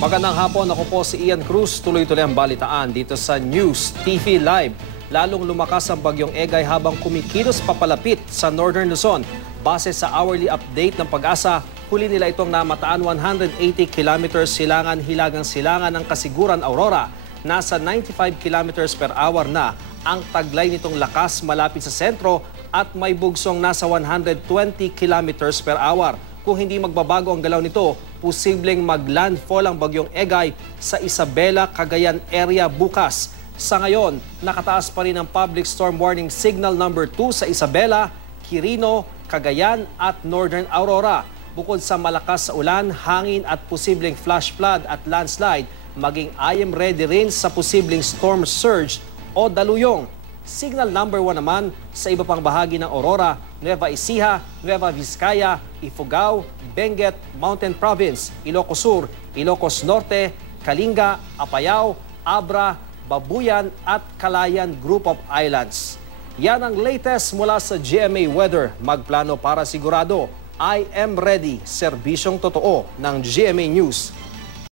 Magandang hapon, ako po si Ian Cruz. Tuloy-tuloy ang balitaan dito sa News TV Live. Lalong lumakas ang bagyong Egay habang kumikilos papalapit sa Northern Luzon. Base sa hourly update ng Pag-asa, huli nila itong namataan 180 kilometers hilagang-silangan ng Kasiguran, Aurora. Nasa 95 kilometers per hour na ang taglay nitong lakas malapit sa sentro at may bugsong nasa 120 kilometers per hour. Kung hindi magbabago ang galaw nito, posibleng mag-landfall ang bagyong Egay sa Isabela, Cagayan area bukas. Sa ngayon, nakataas pa rin ang public storm warning signal number 2 sa Isabela, Quirino, Cagayan at Northern Aurora. Bukod sa malakas sa ulan, hangin at posibleng flash flood at landslide, maging I am ready rin sa posibleng storm surge o daluyong. Signal number 1 naman sa iba pang bahagi ng Aurora, Nueva Ecija, Nueva Vizcaya, Ifugao, Benguet, Mountain Province, Ilocos Sur, Ilocos Norte, Kalinga, Apayao, Abra, Babuyan at Calayan Group of Islands. Yan ang latest mula sa GMA Weather. Magplano para sigurado. I am ready. Serbisyong totoo ng GMA News.